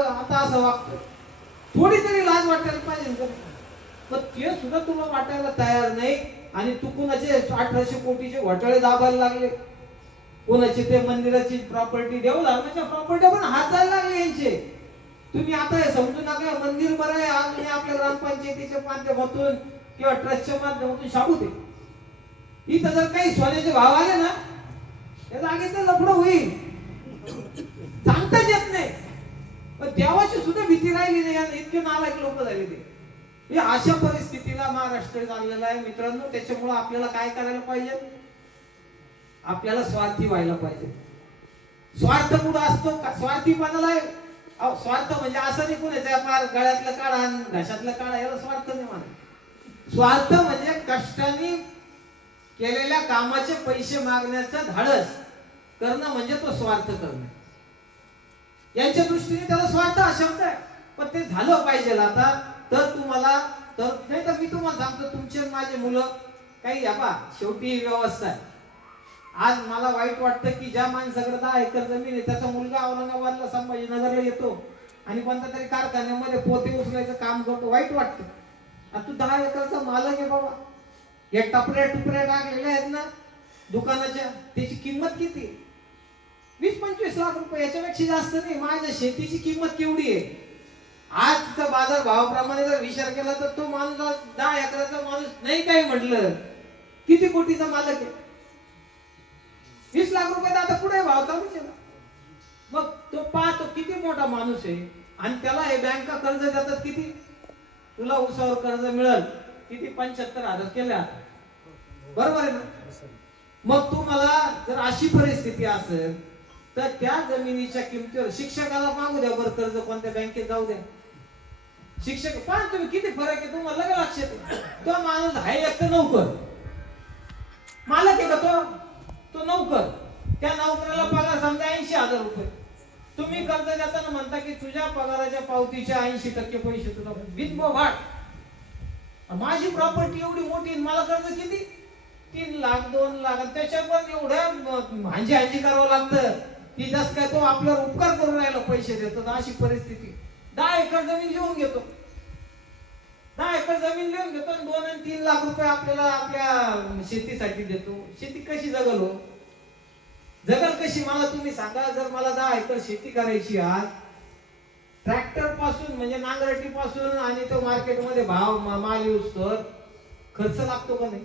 आता असं वागतो, थोडी तरी लाज वाटायला पाहिजे. पण ते सुद्धा तुला वाटायला तयार नाही आणि तू कुणाचे 1800 कोटीचे घोटाळे दाबायला लागले, कोणाची ते मंदिराची प्रॉपर्टी, देवधर्माच्या प्रॉपर्टी पण हात जायला लागले यांचे. तुम्ही आता हे समजू नका मंदिर बरं आहे, आज तुम्ही आपल्या ग्रामपंचायतीच्या माध्यमातून किंवा ट्रस्टच्या माध्यमातून शाबू दे. इथं जर काही सोन्याचे भाव आले ना, त्या जागेचं लफडं होईल, सांगताच येत नाही. पण देवाची सुद्धा भीती राहिली नाही, इतके नालायक लोक झाले ते. हे अशा परिस्थितीला महाराष्ट्र चाललेला आहे मित्रांनो. त्याच्यामुळे आपल्याला काय करायला पाहिजे, आपल्याला स्वार्थी व्हायला पाहिजे. स्वार्थ कुठं असतो, स्वार्थीपणाला स्वार्थ म्हणजे असं नाही कोणाच्या पार गळ्यातलं काढा आणि घशातलं काढा, याला स्वार्थ नाही म्हणा. स्वार्थ म्हणजे कष्टाने केलेल्या कामाचे पैसे मागण्याचं धाडस करणं म्हणजे तो स्वार्थ करणं. यांच्या दृष्टीने त्याला स्वार्थ हा शब्द आहे, पण ते झालं पाहिजे आता. तर तुम्हाला तर नाही तर मी तुम्हाला सांगतो, तुमचे माझे मुलं काही बा शेवटी ही व्यवस्था आहे. आज मला वाईट वाटतं की ज्या माणसाकडे 10 एकर जमीन आहे त्याचा मुलगा औरंगाबादला संभाजीनगरला येतो आणि कोणत्या तरी कारखान्यामध्ये पोते उचलायचं काम करतो, वाईट वाटतं. आणि तू 10 एकरचा मालक आहे बाबा, या टपऱ्या टुपऱ्या टाकलेल्या आहेत ना दुकानाच्या, त्याची किंमत किती? 20-25 लाख रुपये, याच्यापेक्षा जास्त नाही. माझ्या शेतीची किंमत केवढी आहे? आजचा बाजार भावाप्रमाणे जर विचार केला तर तो माणूस 10 एकराचा माणूस नाही काही म्हटलं किती कोटीचा मालक आहे? 20 लाख रुपये आता पुढे भाव चालूच आहे ना. मग तो पाहतो किती मोठा माणूस आहे आणि त्याला हे बँका कर्ज देतात किती? तुला उसावर कर्ज मिळेल किती? 75,000 केल्या, बरोबर आहे ना? मग तुम्हाला जर अशी परिस्थिती असेल तर त्या जमिनीच्या किमतीवर शिक्षकाला मागू द्या बरं कर्ज, कोणत्या बँकेत जाऊ द्या. शिक्षक पहा तुम्ही किती फरक आहे, तुम्हाला लगेच लक्षात येईल. तो माणूस आहे एक नोकर, मालक आहे का तो नोकर, त्या नोकराला पगार समजा 80,000 रुपये. तुम्ही कर्ज देताना म्हणता की तुझ्या पगाराच्या पावतीच्या 80% पैसे तुला विधवा वाढ. माझी प्रॉपर्टी एवढी मोठी, मला कर्ज किती? 3 लाख 2 लाख, त्याच्यावर पण एवढं हांजी करावं लागतं की जस काय तो आपल्यावर उपकार करून राहिला, पैसे देतो. अशी परिस्थिती. 10 एकर जमीन लिहून घेतो, 10 एकर जमीन लिहून घेतो आणि 2 आणि 3 लाख रुपये आपल्याला आपल्या शेतीसाठी देतो. शेती कशी जगल हो? जगल कशी मला तुम्ही सांगा. जर मला 10 एकर शेती करायची आज, ट्रॅक्टर पासून म्हणजे नांगरटी पासून आणि तो मार्केटमध्ये भाव माल यूज तर खर्च लागतो का नाही?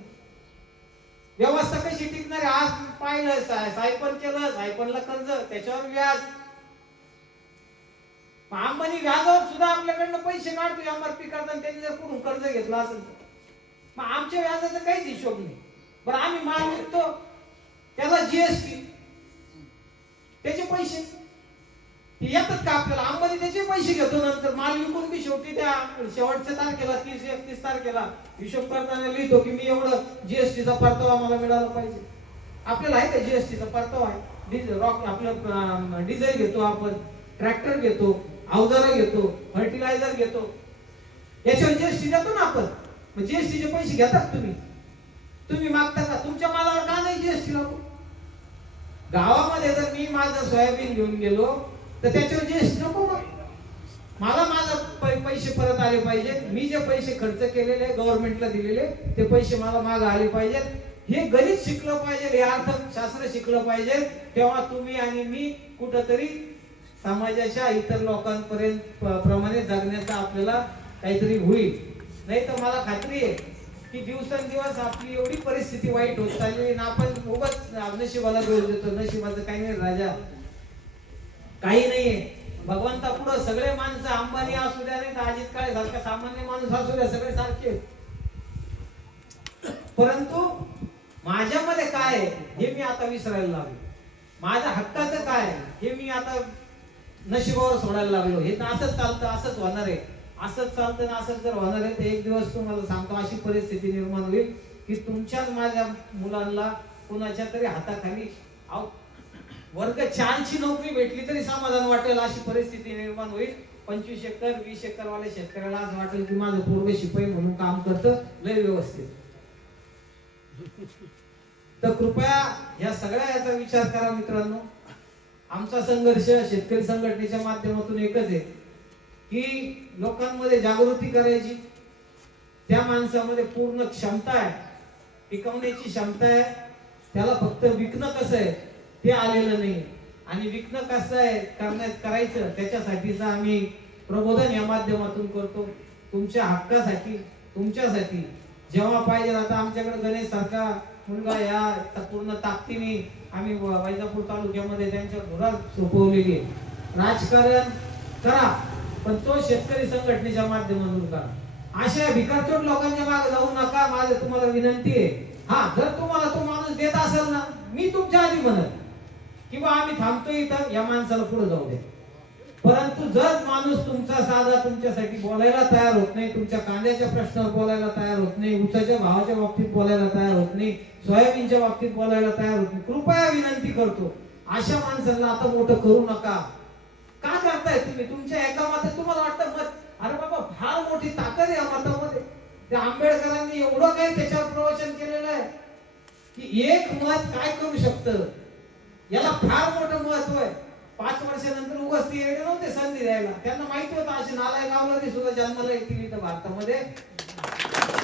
व्यवस्था कशी टिकणार? आज पाहिलं सायपन केलं, सायपनला कर्ज, त्याच्यावर व्याज. अंबानी व्याजावर सुद्धा आपल्याकडनं पैसे काढतो एमआरपी करताना, त्यांनी जर कुठून कर्ज घेतला असेल मग आमच्या व्याजाचा काहीच हिशोब नाही. बरं आम्ही माल विकतो त्याला जीएसटी, त्याचे पैसे येतात का आपल्याला? अंबानी त्याचे पैसे घेतो नंतर माल विकून बी शेवटी त्या शेवटच्या तारखेला 30-31 तारखेला हिशोब करताना लिहितो की मी एवढं जीएसटीचा परतावा मला मिळाला पाहिजे. आपल्याला आहे का जीएसटीचा परतावा? आहे रॉक आपलं डिझेल घेतो आपण, ट्रॅक्टर घेतो, अवजारं घेतो, फर्टिलायझर घेतो, याच्यावर जीएसटी देतो ना आपण. मग जीएसटीचे पैसे घेतात तुम्ही मागता का? तुमच्या मालावर का नाही जीएसटी लागू? गावामध्ये जर मी माझं सोयाबीन घेऊन गेलो तर त्याच्यावर जीएसटी नको मग? मला माझा पैसे परत आले पाहिजेत. मी जे पैसे खर्च केलेले गव्हर्नमेंटला दिलेले ते पैसे मला मागे आले पाहिजेत. हे गणित शिकलं पाहिजे, हे अर्थशास्त्र शिकलं पाहिजे. तेव्हा तुम्ही आणि मी कुठंतरी समाजाच्या इतर लोकांपर्यंत प्रमाणे जगण्याचा आपल्याला काहीतरी होईल. नाही तर मला खात्री आहे की दिवसेंदिवस आपली एवढी परिस्थिती वाईट होत चालली ना, आपण उगाच नशिबाला दोष देतो. नशिबाचं काही नाही राजा, काही नाहीये. भगवंता पुढं सगळे माणसं, अंबानी असू द्या नाही तर अजित काळे सारखा सामान्य माणूस असू द्या, सगळे सारखे. परंतु माझ्यामध्ये काय आहे हे मी आता विसरायला लागलो. माझ्या हक्काचं काय हे मी आता नशिबावर सोडायला लागलो. हे तर असंच चालतं, असंच होणार आहे, असंच चालतं ना असंच जर होणार आहे तर एक दिवस तुम्हाला सांगतो अशी परिस्थिती निर्माण होईल की तुमच्याच माझ्या मुलांना कुणाच्या तरी हाताखाली वर्ग 4 ची नोकरी भेटली तरी समाधान वाटेल, अशी परिस्थिती निर्माण होईल. 25 एकर 20 एकर वाले शेतकऱ्याला आज वाटेल की माझं पोरग शिपाई म्हणून काम करतं लय व्यवस्थित. तर कृपया या सगळ्या याचा विचार करा मित्रांनो. आमचा संघर्ष शेतकरी संघटनेच्या माध्यमातून एकच आहे की लोकांमध्ये जागृती करायची. त्या माणसामध्ये पूर्ण क्षमता आहे, पिकवण्याची क्षमता आहे, त्याला फक्त विकणं कसं आहे ते आलेलं नाही. आणि विकणं कसं आहे करायचं त्याच्यासाठीचा आम्ही प्रबोधन या माध्यमातून करतो. तुमच्या हक्कासाठी, तुमच्यासाठी जेव्हा पाहिजे. आता आमच्याकडे गणेश सारखा मुलगा या पूर्ण ताकदीने आम्ही वैजापूर तालुक्यामध्ये त्यांच्या धुरात सोपवलेली आहे. राजकारण करा पण तो शेतकरी संघटनेच्या माध्यमातून करा. अशा भिकारचोट लोकांच्या मागे जाऊ नका. माझी तुम्हाला विनंती आहे. हा, जर तुम्हाला तो माणूस देत असेल ना, मी तुमच्या आधी म्हणत किंवा आम्ही थांबतोय इथं, या माणसाला पुढे जाऊ दे. परंतु जर माणूस तुमचा साधा तुमच्यासाठी बोलायला तयार होत नाही, तुमच्या कांद्याच्या प्रश्नावर बोलायला तयार होत नाही, उसाच्या भावाच्या बाबतीत बोलायला तयार होत नाही, सोयाबीनच्या बाबतीत बोलायला तयार होत नाही, कृपया विनंती करतो अशा माणसाला आता मोठं करू नका. का करताय तुम्ही? तुमच्या एका मतात तुम्हाला वाटतं मत, अरे बाबा फार मोठी ताकद आहे या मतामध्ये. त्या आंबेडकरांनी एवढं काही त्याच्यावर प्रवचन केलेलं आहे की एक मत काय करू शकतं, याला फार मोठं महत्व आहे. 5 वर्षानंतर उगाच ते येणे नव्हते संधी द्यायला. त्यांना माहिती होतं असे नालायक गावला सुद्धा जन्माला येतील इथं भारतामध्ये.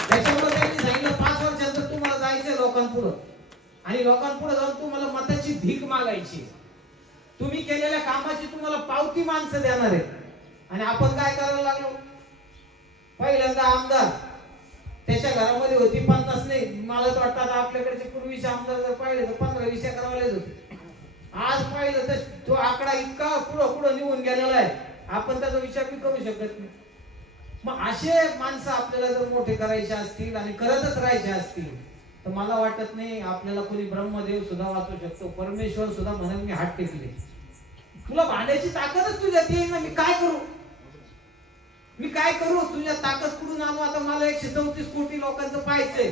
त्याच्यामुळे त्यांनी सांगितलं 5 वर्षानंतर तुम्हाला जायचंय लोकांपुढं आणि लोकांपुढे जाऊन तुम्हाला मताची भीक मागायची. तुम्ही केलेल्या कामाची तुम्हाला पावती माणसं देणार आहे. आणि आपण काय करायला लागलो? पहिल्यांदा आमदार त्याच्या घरामध्ये होती 50 नाही, मला तर वाटतं आपल्याकडचे पूर्वीचे आमदार जर पाहिले तर 15-20 एकरवालेच होते. आज पाहिलं तर तो आकडा इतका पुढं पुढं निघून गेलेला आहे, आपण त्याचा विचार बी करू शकत नाही. मग असे माणसं आपल्याला जर मोठे करायचे असतील आणि करतच राहायचे असतील तर मला वाटत नाही आपल्याला कोणी ब्रह्मदेव सुद्धा वाचू शकतो. परमेश्वर सुद्धा म्हणून मी हात टेकले, तुला भांडायची ताकदच तुझ्यात येईल ना, मी काय करू? मी काय करू? तुझ्या ताकद कुठून आणू? आता मला 134 कोटी लोकांचं पाहायचंय.